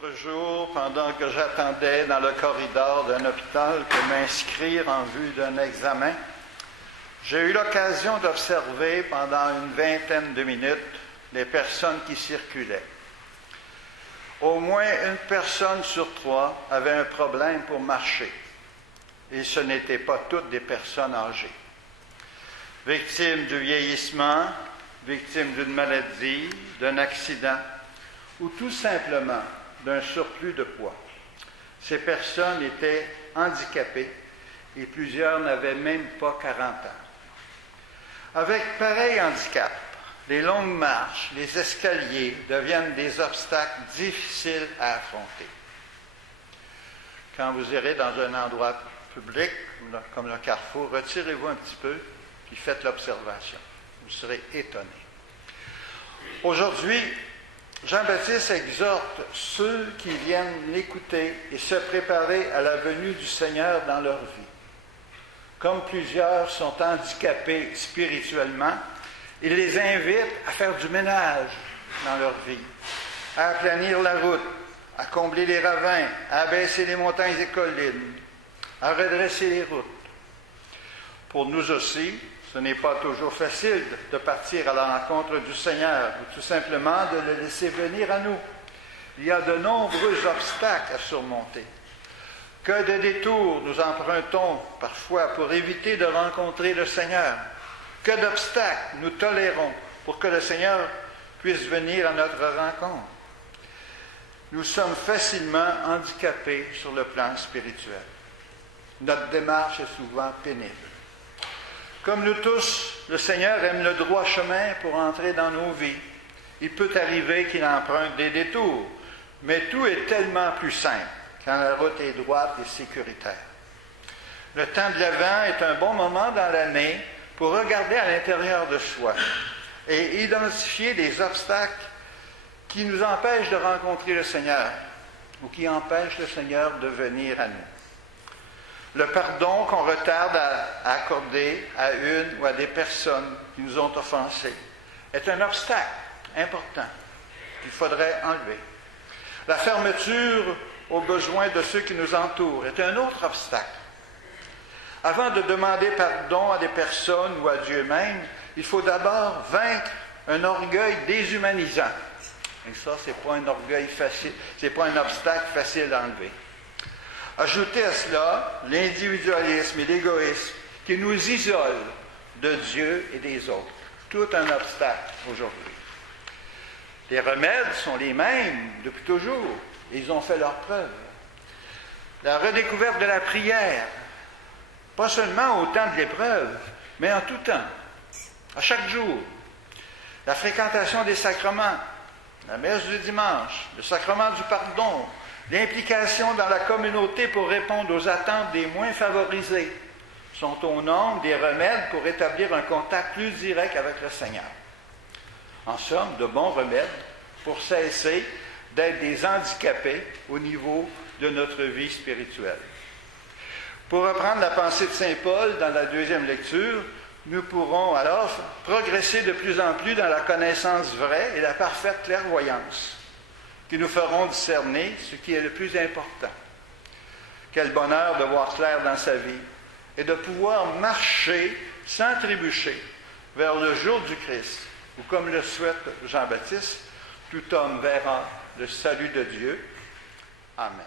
L'autre jour, pendant que j'attendais dans le corridor d'un hôpital pour m'inscrire en vue d'un examen, j'ai eu l'occasion d'observer pendant une vingtaine de minutes les personnes qui circulaient. Au moins une personne sur 3 avait un problème pour marcher. Et ce n'étaient pas toutes des personnes âgées. Victimes du vieillissement, victimes d'une maladie, d'un accident, ou tout simplement d'un surplus de poids. Ces personnes étaient handicapées et plusieurs n'avaient même pas 40 ans. Avec pareil handicap, les longues marches, les escaliers deviennent des obstacles difficiles à affronter. Quand vous irez dans un endroit public, comme le carrefour, retirez-vous un petit peu, puis faites l'observation. Vous serez étonnés. Aujourd'hui, Jean-Baptiste exhorte ceux qui viennent l'écouter et se préparer à la venue du Seigneur dans leur vie. Comme plusieurs sont handicapés spirituellement, il les invite à faire du ménage dans leur vie, à aplanir la route, à combler les ravins, à abaisser les montagnes et collines, à redresser les routes. Pour nous aussi, ce n'est pas toujours facile de partir à la rencontre du Seigneur ou tout simplement de le laisser venir à nous. Il y a de nombreux obstacles à surmonter. Que de détours nous empruntons parfois pour éviter de rencontrer le Seigneur. Que d'obstacles nous tolérons pour que le Seigneur puisse venir à notre rencontre. Nous sommes facilement handicapés sur le plan spirituel. Notre démarche est souvent pénible. Comme nous tous, le Seigneur aime le droit chemin pour entrer dans nos vies. Il peut arriver qu'il emprunte des détours, mais tout est tellement plus simple quand la route est droite et sécuritaire. Le temps de l'Avent est un bon moment dans l'année pour regarder à l'intérieur de soi et identifier les obstacles qui nous empêchent de rencontrer le Seigneur ou qui empêchent le Seigneur de venir à nous. Le pardon qu'on retarde à accorder à une ou à des personnes qui nous ont offensés est un obstacle important qu'il faudrait enlever. La fermeture aux besoins de ceux qui nous entourent est un autre obstacle. Avant de demander pardon à des personnes ou à Dieu même, il faut d'abord vaincre un orgueil déshumanisant. Et ça, ce n'est pas un orgueil facile, ce n'est pas un obstacle facile à enlever. Ajoutez à cela l'individualisme et l'égoïsme qui nous isolent de Dieu et des autres. Tout un obstacle aujourd'hui. Les remèdes sont les mêmes depuis toujours. Ils ont fait leur preuve. La redécouverte de la prière, pas seulement au temps de l'épreuve, mais en tout temps, à chaque jour. La fréquentation des sacrements, la messe du dimanche, le sacrement du pardon, l'implication dans la communauté pour répondre aux attentes des moins favorisés sont au nombre des remèdes pour établir un contact plus direct avec le Seigneur. En somme, de bons remèdes pour cesser d'être des handicapés au niveau de notre vie spirituelle. Pour reprendre la pensée de saint Paul dans la deuxième lecture, nous pourrons alors progresser de plus en plus dans la connaissance vraie et la parfaite clairvoyance, qui nous feront discerner ce qui est le plus important. Quel bonheur de voir clair dans sa vie et de pouvoir marcher sans trébucher vers le jour du Christ, où, comme le souhaite Jean-Baptiste, tout homme verra le salut de Dieu. Amen.